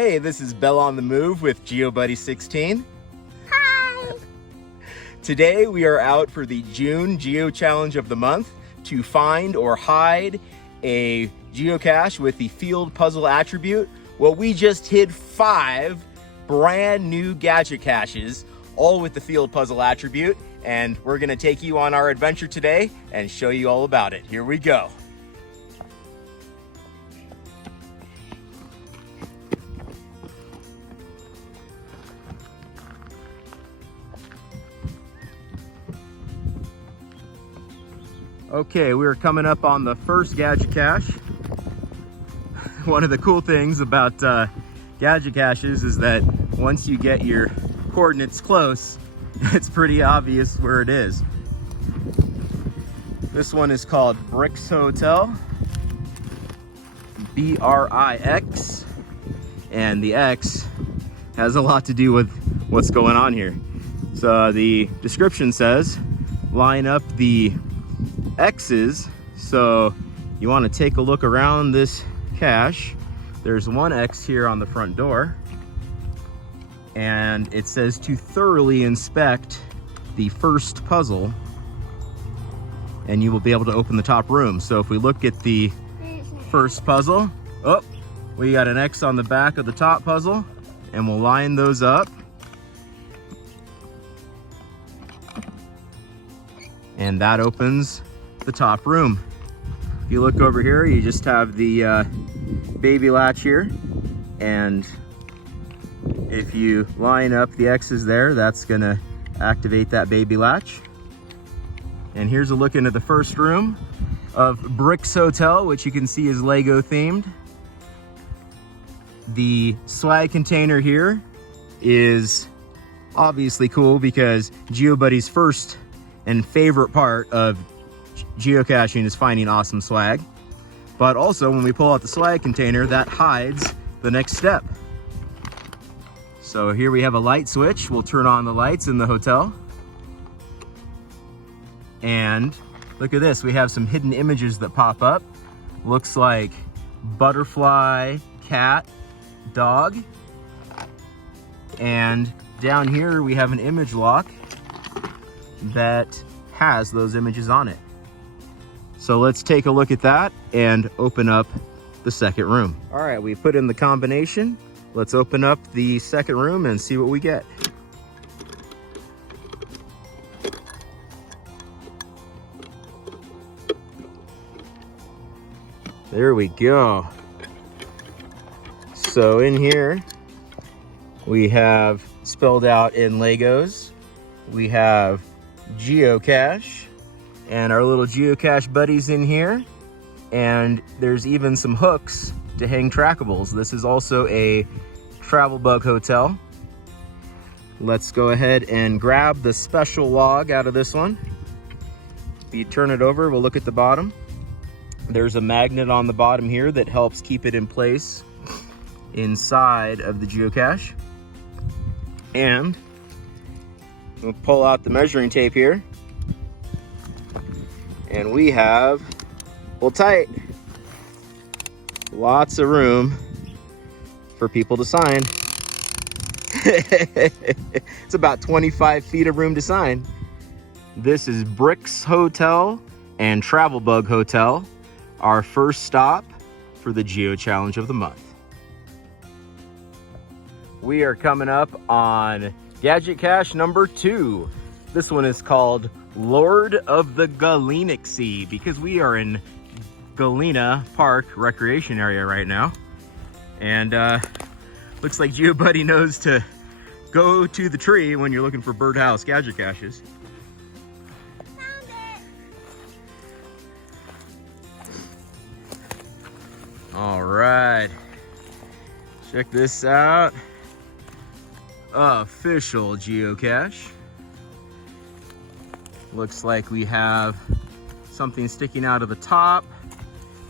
Hey, this is Bella on the Move with GeoBuddy16. Hi! Today we are out for the June GeoChallenge of the month to find or hide a geocache with the field puzzle attribute. Well, we just hid 5 brand new gadget caches, all with the field puzzle attribute, and we're gonna take you on our adventure today and show you all about it. Here we go. Okay, we're coming up on the first gadget cache. One of the cool things about gadget caches is that once you get your coordinates close, it's pretty obvious where it is. This one is called Brix Hotel, B-R-I-X, and the X has a lot to do with what's going on here. So the description says, line up the X's, so you want to take a look around this cache. There's one X here on the front door, and it says to thoroughly inspect the first puzzle, and you will be able to open the top room. So if we look at the first puzzle, oh, we got an X on the back of the top puzzle, and we'll line those up. And that opens the top room. If you look over here, you just have the baby latch here, and if you line up the X's there, that's gonna activate that baby latch. And here's a look into the first room of Brix Hotel, which you can see is Lego themed. The swag container here is obviously cool because GeoBuddy's first and favorite part of geocaching is finding awesome swag. But also when we pull out the swag container, that hides the next step. So here we have a light switch. We'll turn on the lights in the hotel. And look at this, we have some hidden images that pop up. Looks like butterfly, cat, dog. And down here we have an image lock that has those images on it. So let's take a look at that and open up the second room. All right, we put in the combination. Let's open up the second room and see what we get. There we go. So in here, we have spelled out in Legos, we have geocache, and our little geocache buddies in here, and there's even some hooks to hang trackables. This is also a travel bug hotel. Let's go ahead and grab the special log out of this one. If you turn it over, we'll look at the bottom. There's a magnet on the bottom here that helps keep it in place inside of the geocache. And we'll pull out the measuring tape here. And we have, hold tight, lots of room for people to sign. It's about 25 feet of room to sign. This is Brix Hotel and Travel Bug Hotel, our first stop for the Geo Challenge of the month. We are coming up on gadget cache number 2. This one is called Lord of the Galenic Sea, because we are in Galena Park Recreation Area right now. And looks like GeoBuddy knows to go to the tree when you're looking for birdhouse gadget caches. Found it! All right, check this out. Official geocache. Looks like we have something sticking out of the top.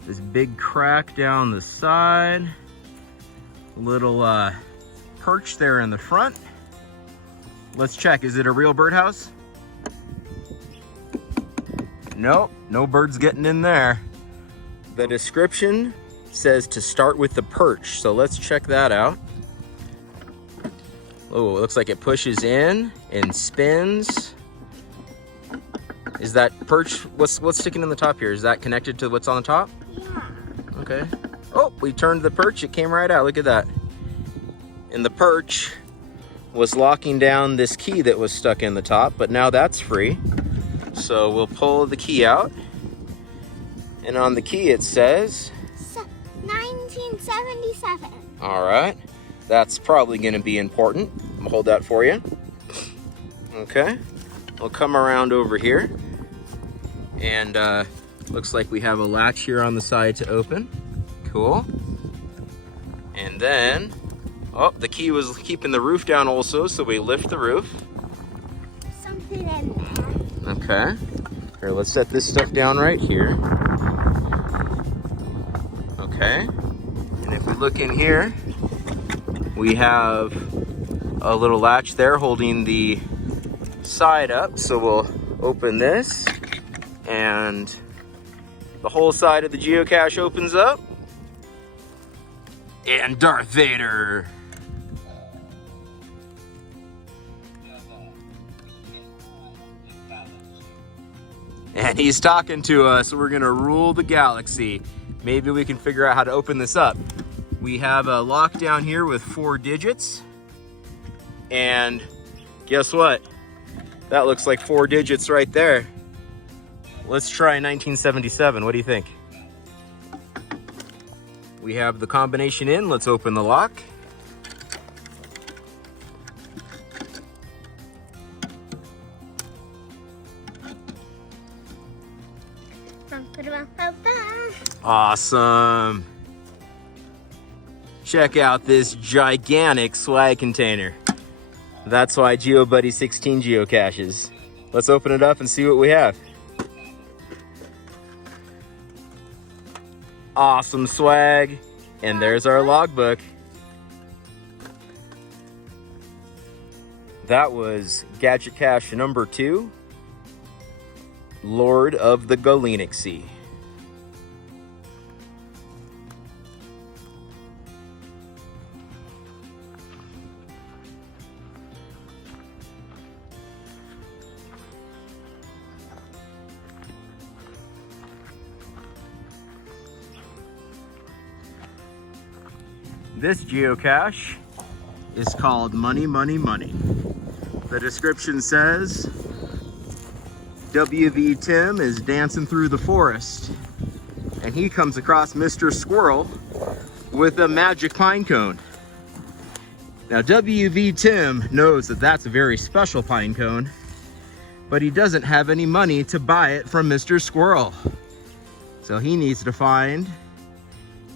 This big crack down the side. Little perch there in the front. Let's check, is it a real birdhouse? Nope, no birds getting in there. The description says to start with the perch, so let's check that out. Oh, it looks like it pushes in and spins. Is that perch, what's sticking in the top here? Is that connected to what's on the top? Yeah. Okay. Oh, we turned the perch, it came right out, look at that. And the perch was locking down this key that was stuck in the top, but now that's free. So we'll pull the key out. And on the key it says 1977. All right, that's probably gonna be important. I'm gonna hold that for you. Okay, we'll come around over here. And looks like we have a latch here on the side to open. Cool. And then, oh, the key was keeping the roof down also, so we lift the roof. Something in there. Okay. Here, let's set this stuff down right here. Okay. And if we look in here, we have a little latch there holding the side up. So we'll open this and the whole side of the geocache opens up. And Darth Vader. And he's talking to us. We're gonna rule the galaxy. Maybe we can figure out how to open this up. We have a lock down here with 4 digits. And guess what? That looks like 4 digits right there. Let's try 1977. What do you think? We have the combination in. Let's open the lock. Awesome. Check out this gigantic swag container. That's why GeoBuddy16 geocaches. Let's open it up and see what we have. Awesome swag. And there's our logbook. That was Gadget cache number 2, Lord of the Galaxy. This geocache is called Money, Money, Money. The description says, WV Tim is dancing through the forest and he comes across Mr. Squirrel with a magic pine cone. Now WV Tim knows that that's a very special pine cone, but he doesn't have any money to buy it from Mr. Squirrel. So he needs to find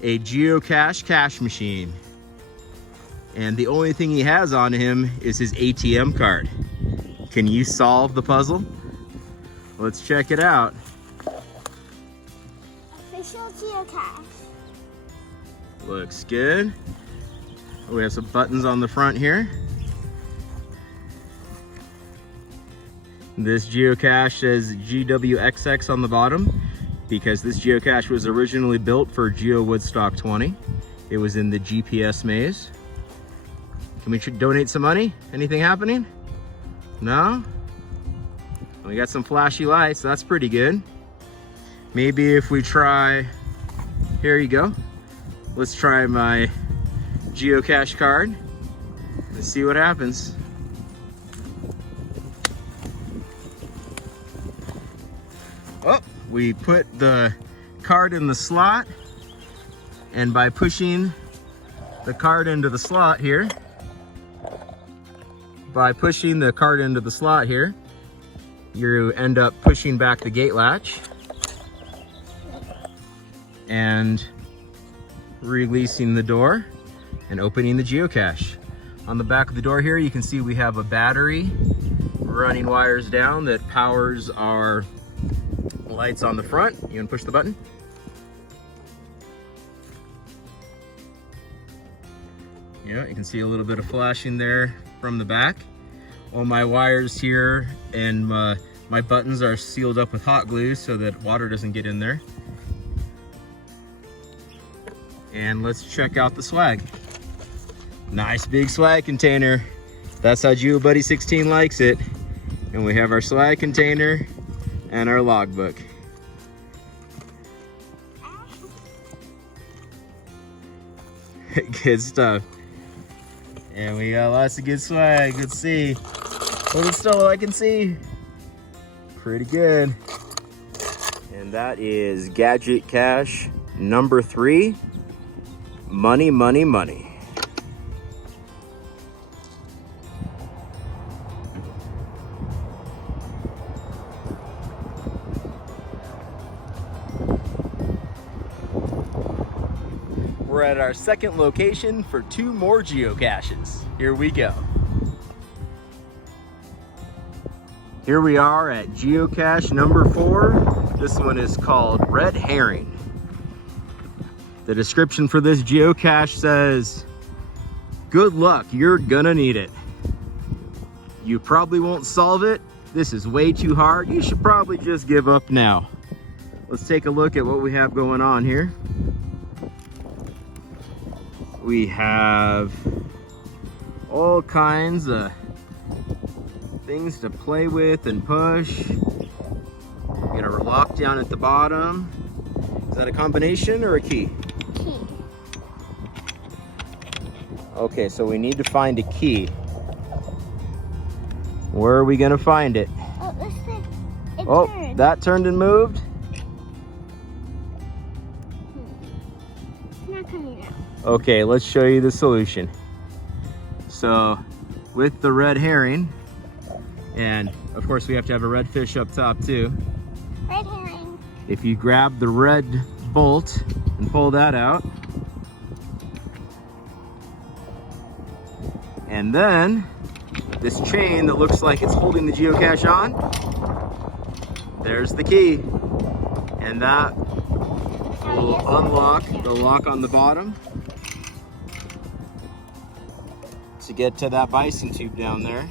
a geocache cash machine. And the only thing he has on him is his ATM card. Can you solve the puzzle? Let's check it out. Official geocache. Looks good. We have some buttons on the front here. This geocache says GWXX on the bottom because this geocache was originally built for GeoBuddy16. It was in the GPS maze. Can we donate some money? Anything happening? No? We got some flashy lights, that's pretty good. Maybe if we try, here you go. Let's try my geocache card. Let's see what happens. Oh, we put the card in the slot, and by pushing the card into the slot here, you end up pushing back the gate latch and releasing the door and opening the geocache. On the back of the door here, you can see we have a battery running wires down that powers our lights on the front. You can push the button. Yeah, you can see a little bit of flashing there from the back. All my wires here and my buttons are sealed up with hot glue so that water doesn't get in there. And let's check out the swag. Nice big swag container. That's how GeoBuddy16 likes it. And we have our swag container and our logbook. Good stuff. And we got lots of good swag. Let's see. Hold it still, I can see. Pretty good. And that is Gadget Cache number 3. Money, money, money. We're at our second location for 2 more geocaches. Here we go. Here we are at geocache number 4. This one is called Red Herring. The description for this geocache says, "Good luck, you're gonna need it. You probably won't solve it. This is way too hard. You should probably just give up now." Let's take a look at what we have going on here. We have all kinds of things to play with and push. We got a lock down at the bottom. Is that a combination or a key? Key. Okay, so we need to find a key. Where are we gonna find it? Oh, this thing. It Oh, turned. that turned and moved? It's not coming out. Okay, let's show you the solution. So, with the red herring, and of course we have to have a red fish up top too. Red herring. If you grab the red bolt and pull that out, and then this chain that looks like it's holding the geocache on, there's the key. And that will unlock the lock on the bottom to get to that bison tube down there.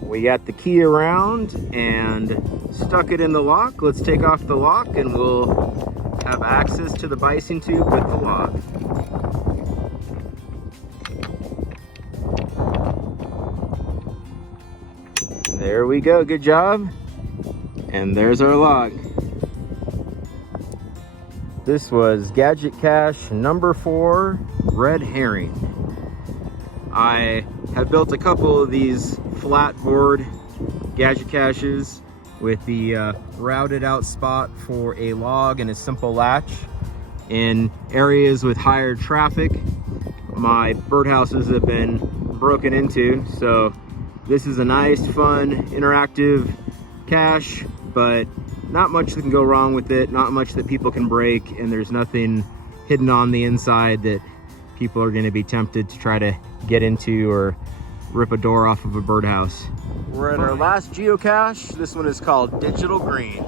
We got the key around and stuck it in the lock. Let's take off the lock and we'll have access to the bison tube with the lock. There we go, good job. And there's our lock. This was Gadget Cache number 4, Red Herring. I have built a couple of these flat board gadget caches with the routed out spot for a log and a simple latch. In areas with higher traffic, my birdhouses have been broken into, so this is a nice, fun, interactive cache, but not much that can go wrong with it, not much that people can break, and there's nothing hidden on the inside that people are going to be tempted to try to get into or rip a door off of a birdhouse. We're at our last geocache. This one is called Digital Green.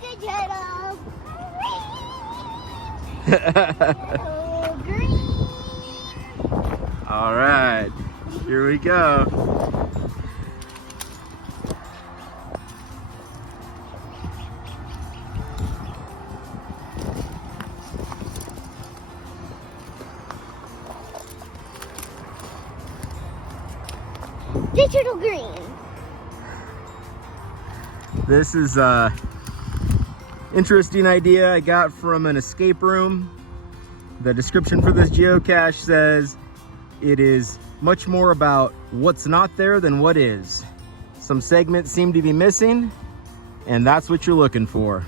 Digital green. All right, here we go. Digital green. This is a interesting idea I got from an escape room. The description for this geocache says it is much more about what's not there than what is. Some segments seem to be missing, and that's what you're looking for.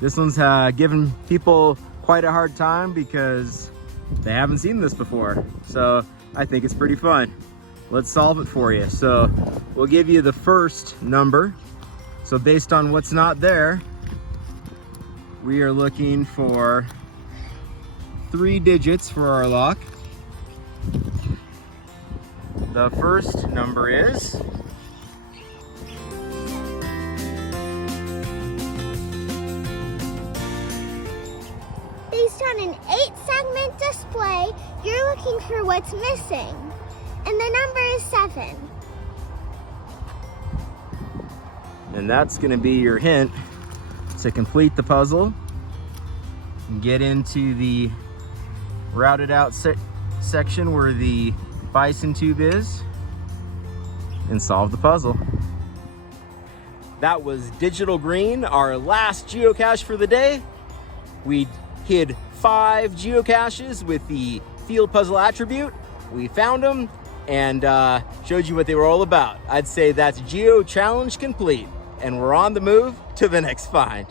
This one's given people quite a hard time because they haven't seen this before. So I think it's pretty fun. Let's solve it for you. So we'll give you the first number. So based on what's not there, we are looking for 3 digits for our lock. The first number is based on an 8-segment display, you're looking for what's missing. And the number is 7. And that's going to be your hint to complete the puzzle and get into the routed out section where the bison tube is and solve the puzzle. That was Digital Green, our last geocache for the day. We hid 5 geocaches with the field puzzle attribute. We found them and showed you what they were all about. I'd say that's GeoChallenge complete, and we're on the move to the next find.